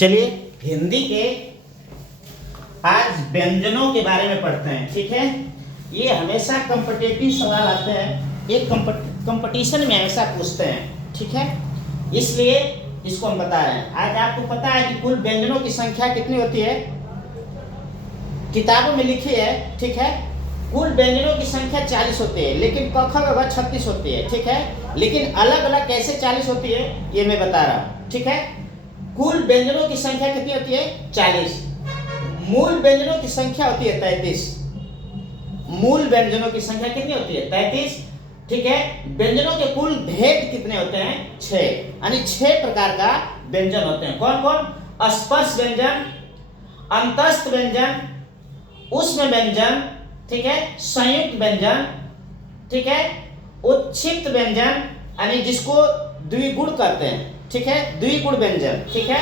चलिए हिंदी के आज व्यंजनों के बारे में पढ़ते हैं। ठीक है, ये हमेशा कॉम्पिटिटिव सवाल आते हैं, एक कंपटीशन में हमेशा पूछते हैं। ठीक है, इसलिए इसको हम बता रहे हैं। आज आपको पता है कि कुल व्यंजनों की संख्या कितनी होती है, किताबों में लिखी है। ठीक है, कुल व्यंजनों की संख्या 40 होती है, लेकिन क ख ग घ 36 होती है। ठीक है, लेकिन अलग अलग कैसे 40 होती है ये मैं बता रहा हूँ। ठीक है, कुल व्यंजनों की संख्या कितनी होती है 40, मूल व्यंजनों की संख्या होती है 33। मूल व्यंजनों की संख्या कितनी होती है 33। ठीक है, व्यंजनों के कुल भेद कितने होते हैं 6, यानी 6 प्रकार का व्यंजन होते हैं। कौन कौन? स्पर्श व्यंजन, अंतस्थ व्यंजन, उष्म व्यंजन, ठीक है, संयुक्त व्यंजन, ठीक है, उत्क्षिप्त व्यंजन यानी जिसको द्विगुण कहते हैं। ठीक है, द्विगुण व्यंजन। ठीक है,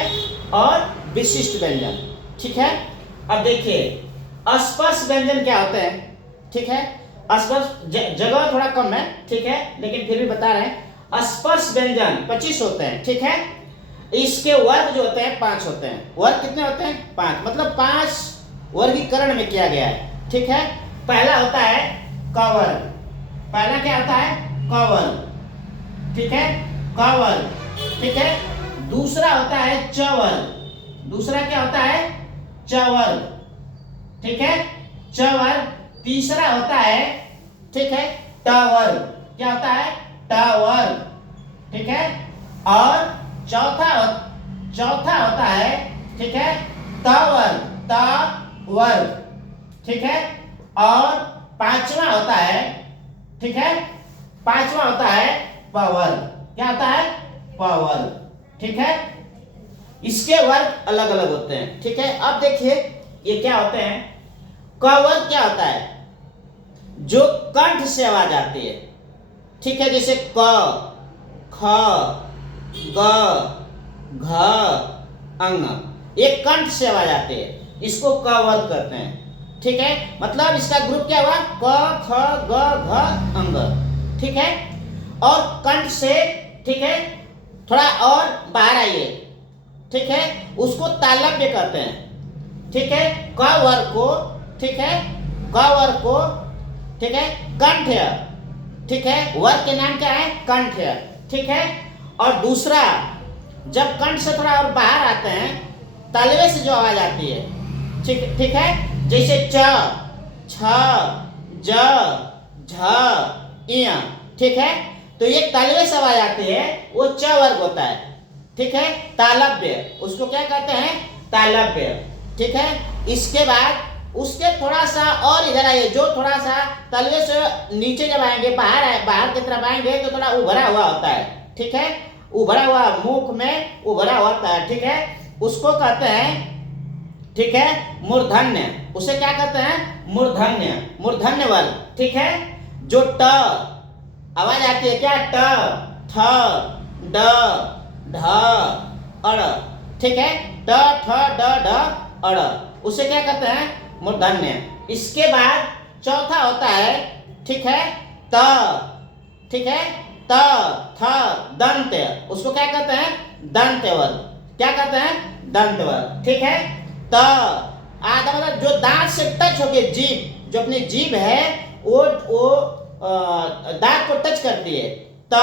और विशिष्ट व्यंजन। ठीक है, अब देखिए स्पर्श व्यंजन क्या होते हैं। ठीक है, स्पर्श जगह थोड़ा कम है, ठीक है, लेकिन फिर भी बता रहे हैं। स्पर्श व्यंजन 25 होते हैं। ठीक है, इसके वर्ग जो होते हैं 5 होते हैं। वर्ग कितने होते हैं 5, मतलब 5 वर्गीकरण में किया गया है। ठीक है, पहला होता है क वर्ग। पहला क्या होता है क वर्ग। ठीक है, क वर्ग। ठीक है, दूसरा होता है च वर्ग। दूसरा क्या होता है च वर्ग। ठीक है, च वर्ग। तीसरा होता है, ठीक है, ट वर्ग। क्या होता है ट वर्ग। ठीक है, और चौथा होता है, ठीक है, त वर्ग। त वर्ग। ठीक है, और पांचवा होता है, ठीक है, पांचवा होता है प वर्ग। क्या होता है प वर्ग। ठीक है, इसके वर्ग अलग अलग होते हैं। ठीक है, अब देखिए ये क्या होते हैं। क वर्ग क्या होता है, जो कंठ से आवाज आती है। ठीक है, जैसे क, ख, ग, घ, अंग, ये कंठ से आवाज आती है, इसको क वर्ग कहते हैं। ठीक है, मतलब इसका ग्रुप क्या हुआ क, ख, ग, घ, अंग। ठीक है, और कंठ से, ठीक है, थोड़ा और बाहर आइए। ठीक है, उसको तालव्य कहते हैं। ठीक है, क वर्ग को, ठीक है, क वर्ग को, ठीक है, कंठ। ठीक है, वर्ग के नाम क्या है कंठ। ठीक है, और दूसरा जब कंठ से थोड़ा और बाहर आते हैं, तालवे से जो आवाज आती है, ठीक है, जैसे च, छ, ज, झ, इय। ठीक है, तो ये तालवे से आवाज आती है, वो च वर्ग होता है। ठीक है, तालव्य, उसको क्या कहते हैं तालव्य। ठीक है, इसके बाद उसके थोड़ा सा और इधर आइए, जो थोड़ा सा तलवे से नीचे जब आएंगे, बाहर की तरफ आएंगे तो थोड़ा उभरा हुआ होता है। ठीक है, उभरा हुआ, मुख में उभरा होता है। ठीक है, उसको कहते हैं, ठीक है, मूर्धन्य। उसे क्या कहते हैं मूर्धन्य, मूर्धन्य वर्ग। ठीक है, जो ट आवाज आती है, क्या ट, थ, ड, ढ, अड़। ठीक है, ट, ठ, ड, ढ, अड़, उसे क्या कहते हैं मूर्धन्य। इसके बाद चौथा होता है, ठीक है, त। ठीक है, त, थ, दंत, उसको क्या कहते हैं दंत वर्ग। क्या कहते हैं दंत वर्ग। ठीक है, त आधा मतलब जो दांत से टच हो गई, जीभ, जो अपनी जीभ है वो दांत को टच करती है। त,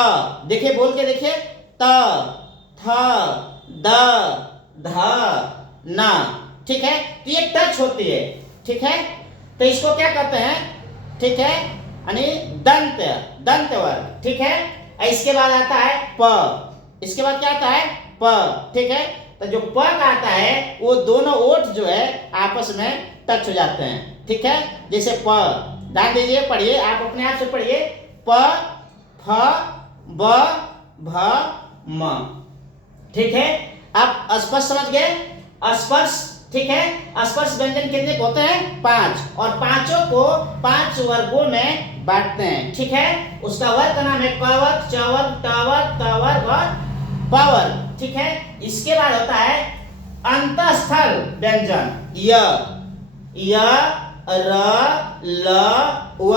देखिए बोल के देखिए, त, थ, द, ध, न। ठीक है, तो ये टच होती है। ठीक है, तो इसको क्या कहते हैं, ठीक है, यानी दंत, दंत वर्ग। ठीक है, इसके बाद आता है प। इसके बाद क्या आता है प। ठीक है, तो जो प का आता है वो दोनों ओठ जो है आपस में टच हो जाते हैं। ठीक है, जैसे प, ध्यान दीजिए, पढ़िए, आप अपने आप से पढ़िए, प, फ, ब, भ, म। ठीक है, आप स्पर्श समझ गए। स्पर्श, ठीक है, स्पर्श व्यंजन कितने होते हैं 5, और पांचों को 5 वर्गों में बांटते हैं। ठीक है, उसका वर्ग का नाम है क वर्ग, च वर्ग, ट वर्ग, त वर्ग और प वर्ग। ठीक है, इसके बाद होता है अंतःस्थल व्यंजन, य, र, ल, व,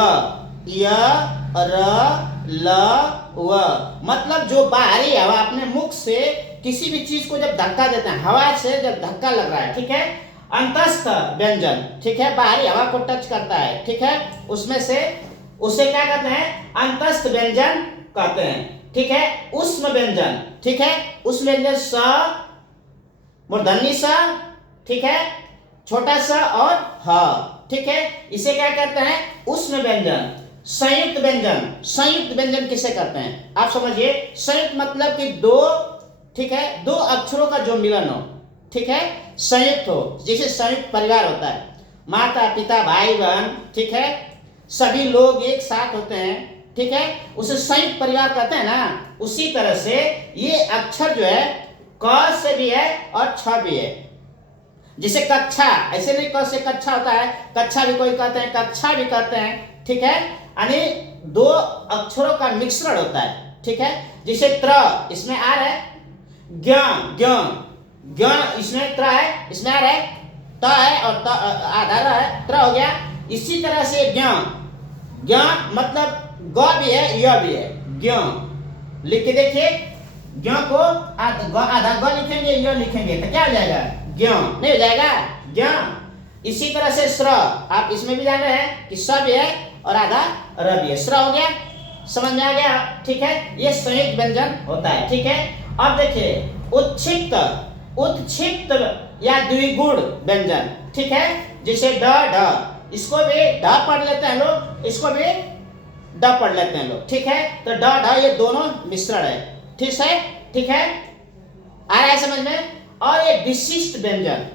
य, र, ल, व, मतलब जो बाहरी हवा अपने मुख से किसी भी चीज को जब धक्का देते हैं, हवा से जब धक्का लग रहा है, ठीक है, अंतस्थ व्यंजन, ठीक है, बाहरी हवा को टच करता है, ठीक है, उसमें से उसे क्या कहते हैं, अंतस्थ व्यंजन कहते हैं, ठीक है। उष्म व्यंजन, ठीक है, उष्म व्यंजन स, मूर्धन्य स, ठीक है, छोटा सा और ह, ठीक है, इसे क्या कहते हैं, उष्म व्यंजन। संयुक्त व्यंजन, संयुक्त व्यंजन किसे कहते हैं आप समझिए। संयुक्त मतलब कि दो, ठीक है, दो अक्षरों का जो मिलन हो, ठीक है, संयुक्त हो। जैसे संयुक्त परिवार होता है, माता पिता भाई बहन, ठीक है, सभी लोग एक साथ होते हैं, ठीक है, उसे संयुक्त परिवार कहते हैं ना। उसी तरह से ये अक्षर जो है क से भी है और छ भी है। जैसे कक्षा, ऐसे नहीं क से कक्षा होता है, कक्षा भी कोई कहते हैं, कक्षा भी कहते हैं, ठीक है, यानी दो अक्षरों का मिश्रण होता है, ठीक है। जैसे त्र, इसमें आर है, ज्ञ, ज्ञ, ज्ञ, इसमें त्र है, इसमें आर है, त है और त आधार है, त्र हो गया। इसी तरह से ज्ञ, ज्ञ मतलब ग भी है, य भी है, ज्ञ। लिख के देखिए, ज्ञ को आधा ग लिखेंगे, य लिखेंगे तो क्या हो जाएगा, ज्ञ, नहीं हो जाएगा, ज्ञ। इसी तरह से स्र, आप इसमें भी जान रहे हैं कि स भी है और आधा र भी है, स्र हो गया, समझ में आ गया, ठीक है। ये संयुक्त व्यंजन होता है, ठीक है। अब देखिए उत्क्षिप्त, उत्क्षिप्त या द्विगुण व्यंजन, ठीक है, जैसे ड, ढ, इसको भी ढ पढ़ लेते हैं लोग, इसको भी ड पढ़ लेते हैं लोग, ठीक है। तो ड, ढ ये दोनों मिश्रण है, ठीक है, ठीक है, आ रहा है समझ में। और ये विशिष्ट व्यंजन,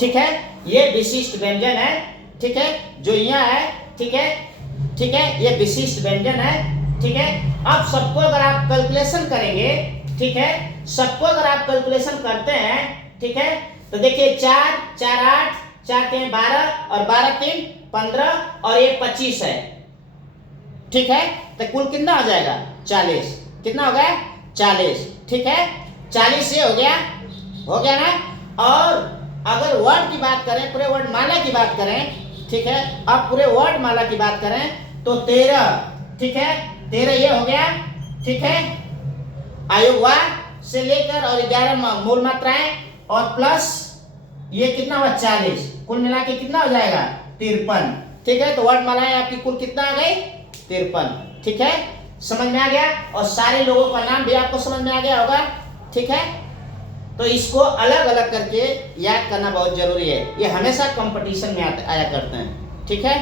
ठीक है, ये विशिष्ट व्यंजन है, ठीक है, जो यहाँ है, ठीक है, ठीक है, ये विशिष्ट व्यंजन है, ठीक है। अब सबको अगर आप कैलकुलेशन करेंगे, ठीक है, सबको अगर आप कैलकुलेशन करते हैं, ठीक है, तो देखिए 4, 4, 8, 4, 3, 12 और 12, 3, 15 और ये 25 है, ठीक है। तो कुल कितना हो जाएगा, 40। कितना हो गया, 40, ठीक है, 40 ये हो गया ना। और अगर वर्ड की बात करें, पूरे वर्ड माला की बात करें, ठीक है, अब पूरे वर्ड माला की बात करें तो 13, ठीक है, 13 ये हो गया, ठीक है, आयुवा से लेकर और 11 मूल मात्राएं और प्लस ये कितना हुआ, 40, कुल मिला के कितना हो जाएगा, 53, ठीक है। तो वर्ड मालाएं आपकी कुल कितना आ गई, 53, ठीक है, समझ में आ गया। और सारे लोगों का नाम भी आपको समझ में आ गया होगा, ठीक है। तो इसको अलग अलग करके याद करना बहुत जरूरी है, ये हमेशा कंपटीशन में आया करते हैं, ठीक है।